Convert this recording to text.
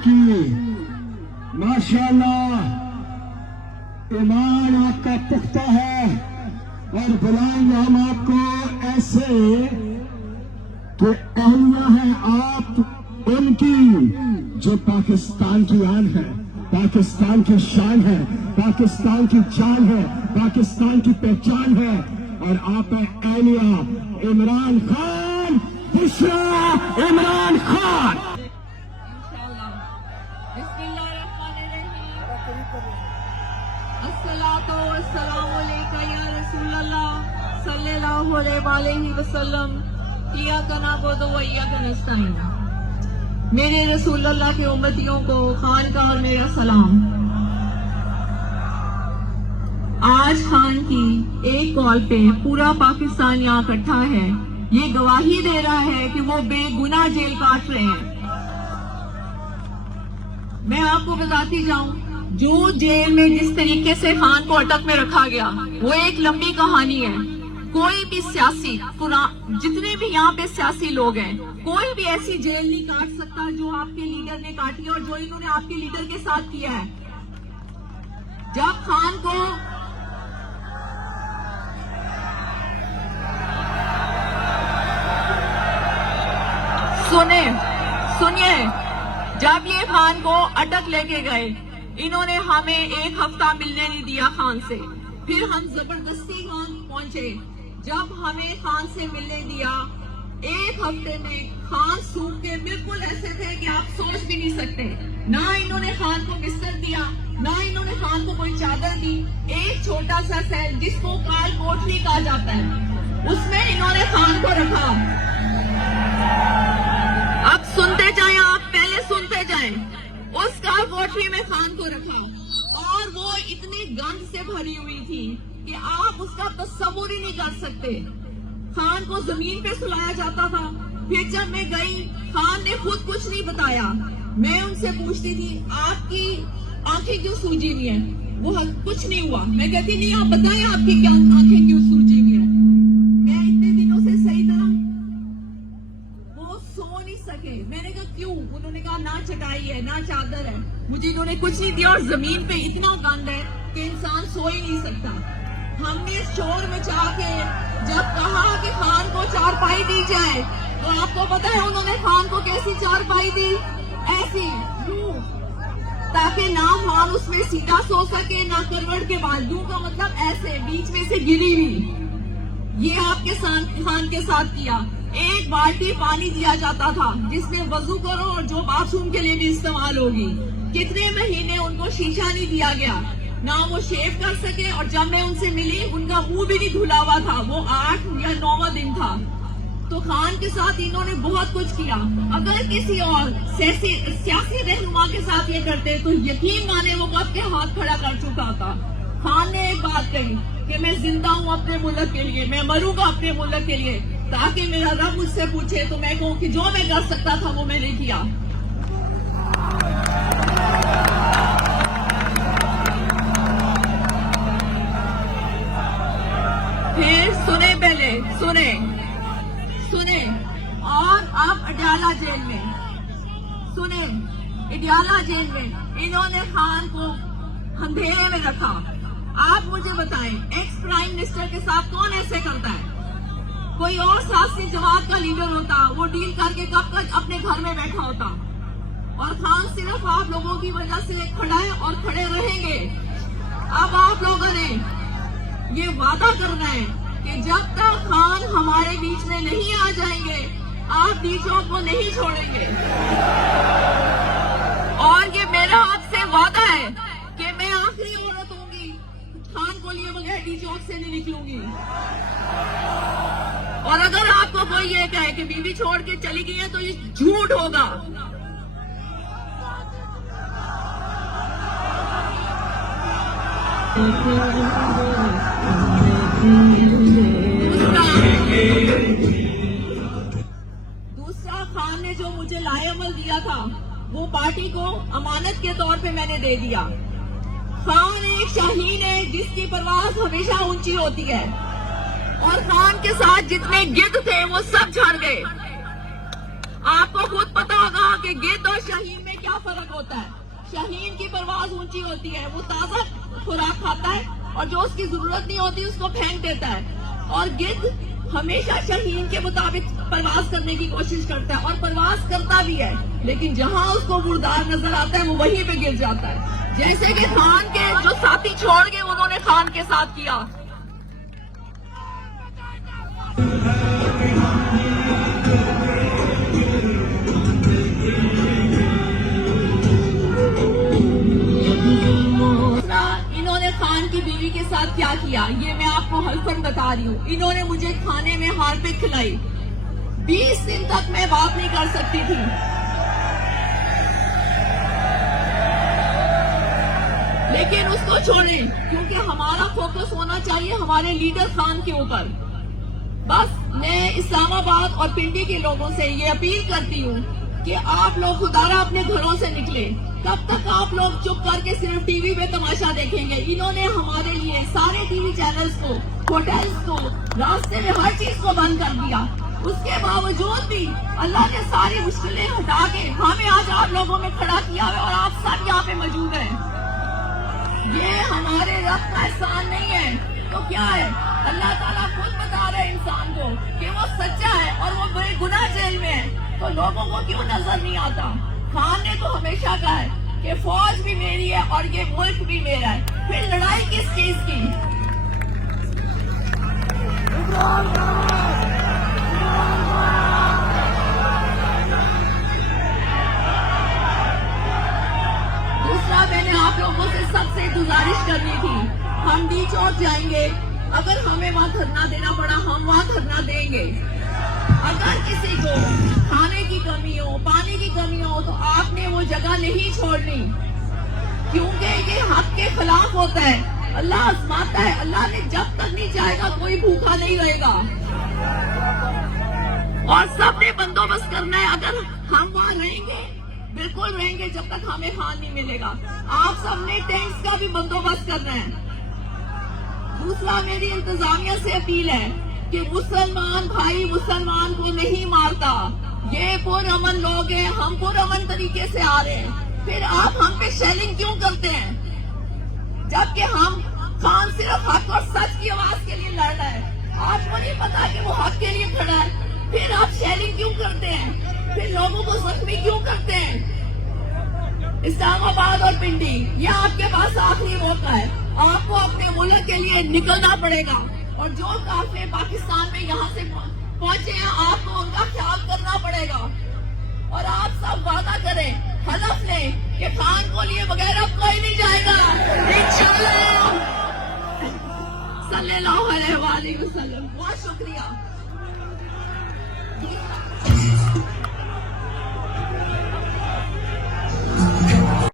की माशाल्लाह ईमान आपका पुख्ता है और बुलाएंगे हम आपको ऐसे कि अहलिया है आप उनकी जो पाकिस्तान की आन है, पाकिस्तान की शान है, पाकिस्तान की जान है, पाकिस्तान की पहचान है। और आप है अहलिया इमरान खान, बुशरा इमरान खान। अस्सलातु वस्सलामु अलैका या रसूलल्लाह सल्लल्लाहु अलैहि वसल्लम इय्याका नअबुदु व इय्याका नस्तईन। मेरे रसूलल्लाह के उम्मतियों को खान का और मेरा सलाम। आज खान की एक कॉल पे पूरा पाकिस्तान यहाँ इकट्ठा है। ये गवाही दे रहा है कि वो बेगुनाह जेल काट रहे हैं। मैं आपको बताती जाऊं, जो जेल में जिस तरीके से खान को अटक में रखा गया वो एक लंबी कहानी है। कोई भी सियासी जितने भी यहाँ पे सियासी लोग हैं, कोई भी ऐसी जेल नहीं काट सकता जो आपके लीडर ने काटी और जो इन्होंने आपके लीडर के साथ किया है। जब खान को सुनिए, जब ये खान को अटक लेके गए, इन्होंने हमें एक हफ्ता मिलने नहीं दिया खान से। फिर हम जबरदस्ती खान पहुंचे। जब हमें खान से मिलने दिया, एक हफ्ते में खान सूख के बिल्कुल ऐसे थे कि आप सोच भी नहीं सकते। ना इन्होंने खान को बिस्तर दिया, ना इन्होंने खान को कोई चादर दी। एक छोटा सा सेल जिसको काल कोठरी कहा जाता है, उसमें इन्होंने खान को रखा। अब सुनते जाएं, आप पहले सुनते जाएं। उस कार कोठरी में खान को रखा और वो इतनी गंद से भरी हुई थी कि आप उसका तस्वुर ही नहीं कर सकते। खान को जमीन पे सुलाया जाता था। फिर जब मैं गई, खान ने खुद कुछ नहीं बताया। मैं उनसे पूछती थी, आपकी आंखें क्यों सूजी हुई हैं? वो कुछ नहीं हुआ। मैं कहती नहीं, आप बताएं आपकी क्या आंखें क्यों सूजी हुई हैं? मैं इतने दिनों से सही तरह वो सो नहीं सके। मैंने कहा क्यों? उन्होंने कहा ना चटाई है ना चादर है। मुझे इन्होंने कुछ नहीं दिया और जमीन पे इतना गंद है कि इंसान सो ही नहीं सकता। हमने शोर मचा के जब कहा कि खान को चारपाई दी जाए, तो आपको पता है उन्होंने खान को कैसी चारपाई दी? ऐसी, ताकि ना खान उसमें सीधा सो सके ना करवट के बाजू का मतलब ऐसे बीच में से गिरी हुई। ये आपके खान के साथ किया। एक बाल्टी पानी दिया जाता था जिसमें वजू करो और जो बाथरूम के लिए भी इस्तेमाल होगी। कितने महीने उनको शीशा नहीं दिया गया, ना वो शेव कर सके। और जब मैं उनसे मिली, उनका मुंह भी नहीं धुला हुआ था। वो 8 या 9वां दिन था। तो खान के साथ इन्होंने बहुत कुछ किया। अगर किसी और सियासी रहनुमा के साथ ये करते तो यकीन माने वो कब के हाथ खड़ा कर चुका था। खान ने एक बात कही कि मैं जिंदा हूँ अपने मुल्क के लिए, मैं मरूंगा अपने मुल्क के लिए, ताकि मेरा रब मुझसे पूछे तो मैं कहूँ कि जो मैं कर सकता था वो मैंने किया। फिर सुने और अब अडयाला जेल में इन्होंने खान को अंधेरे में रखा। आप मुझे बताएं, एक्स प्राइम मिनिस्टर के साथ कौन ऐसे करता है? कोई और सियासी जमात का लीडर होता, वो डील करके कब तक अपने घर में बैठा होता। और खान सिर्फ आप लोगों की वजह से खड़ा है और खड़े रहेंगे। अब आप लोगों ने ये वादा करना है कि जब तक खान हमारे बीच में नहीं आ जाएंगे, आप डीचों को नहीं छोड़ेंगे। और ये मेरा आपसे वादा है कि मैं आखिरी औरत होंगी, खान को लिए बगैर डी चौक से नहीं निकलूंगी। और अगर आपको कोई ये कहे कि बीवी छोड़ के चली गई है तो ये झूठ होगा। दूसरा, खान ने जो मुझे लाएअमल दिया था वो पार्टी को अमानत के तौर पे मैंने दे दिया। खान एक शाहीन है जिसकी परवाज हमेशा ऊंची होती है। और खान के साथ जितने गिद्ध थे वो सब झड़ गए। आपको खुद पता होगा कि गिद्ध और शाहीन में क्या फर्क होता है? शाहीन की परवाज ऊंची होती है, वो ताजा खुराक खाता है और जो उसकी जरूरत नहीं होती उसको फेंक देता है। और गिद्ध हमेशा शाहीन के मुताबिक परवाज करने की कोशिश करता है और परवाज करता भी है, लेकिन जहां उसको मुर्दार नजर आता है वो वहीं पे गिर जाता है। जैसे कि खान के जो साथी छोड़ गए उन्होंने खान के साथ किया। इन्होंने खान की बीवी के साथ क्या किया ये मैं आपको हल्फन बता रही हूँ। इन्होंने मुझे खाने में हार्पिक खिलाई, 20 दिन तक मैं बात नहीं कर सकती थी। लेकिन उसको छोड़ें, क्योंकि हमारा फोकस होना चाहिए हमारे लीडर खान के ऊपर। बस मैं इस्लामाबाद और पिंडी के लोगों से ये अपील करती हूँ कि आप लोग खुदारा अपने घरों से निकले। कब तक आप लोग चुप करके सिर्फ टीवी पे तमाशा देखेंगे? इन्होंने हमारे लिए सारे टीवी चैनल्स को, होटल्स को, रास्ते में हर चीज को बंद कर दिया। उसके बावजूद भी अल्लाह ने सारी मुश्किलें हटा के हमें आज आप लोगों में खड़ा किया है और आप सब यहाँ पे मौजूद हैं। ये हमारे रब का एहसान नहीं है तो क्या है? अल्लाह ताला खुद बता रहे हैं इंसान को कि वो सच्चा है और वो बड़े गुनाह जेल में है, तो लोगों को क्यों नजर नहीं आता? खान ने तो हमेशा कहा है कि फौज भी मेरी है और ये मुल्क भी मेरा है, फिर लड़ाई किस चीज की? दूसरा, मैंने आप लोगों से सबसे गुजारिश करनी थी, हम डी चौक जाएंगे, अगर हमें वहाँ धरना देना पड़ा हम वहाँ धरना देंगे। अगर किसी को खाने की कमी हो, पानी की कमी हो, तो आपने वो जगह नहीं छोड़नी, क्योंकि ये हक के खिलाफ होता है। अल्लाह आजमाता है, अल्लाह ने जब तक नहीं चाहेगा कोई भूखा नहीं रहेगा और सबने बंदोबस्त करना है। अगर हम वहाँ रहेंगे, बिल्कुल रहेंगे जब तक हमें खान नहीं मिलेगा। आप सबने टेंट्स का भी बंदोबस्त करना है। दूसरा, मेरी इंतजामिया से अपील है कि मुसलमान भाई मुसलमान को नहीं मारता। ये पुरअमन लोग हैं, हम पुरअमन तरीके से आ रहे हैं, फिर आप हम पे शेलिंग क्यों करते हैं? जबकि हम खान सिर्फ हक और सच की आवाज के लिए लड़ रहा है। आपको नहीं पता कि वो हक के लिए खड़ा है, फिर आप शेलिंग क्यों करते हैं? फिर लोगों को जख्मी क्यों करते हैं? इस्लामाबाद और पिंडी, ये आपके पास आखिरी मौका है, आपको अपने मुल्क के लिए निकलना पड़ेगा। और जो काफिर पाकिस्तान में यहाँ से पहुंचे हैं, आपको उनका ख्याल करना पड़ेगा। और आप सब वादा करें, हलफ लें कि खान को लिए बगैर अब कोई नहीं जाएगा इंशाअल्लाह। सल्लल्लाहु अलैहि वसल्लम। बहुत शुक्रिया।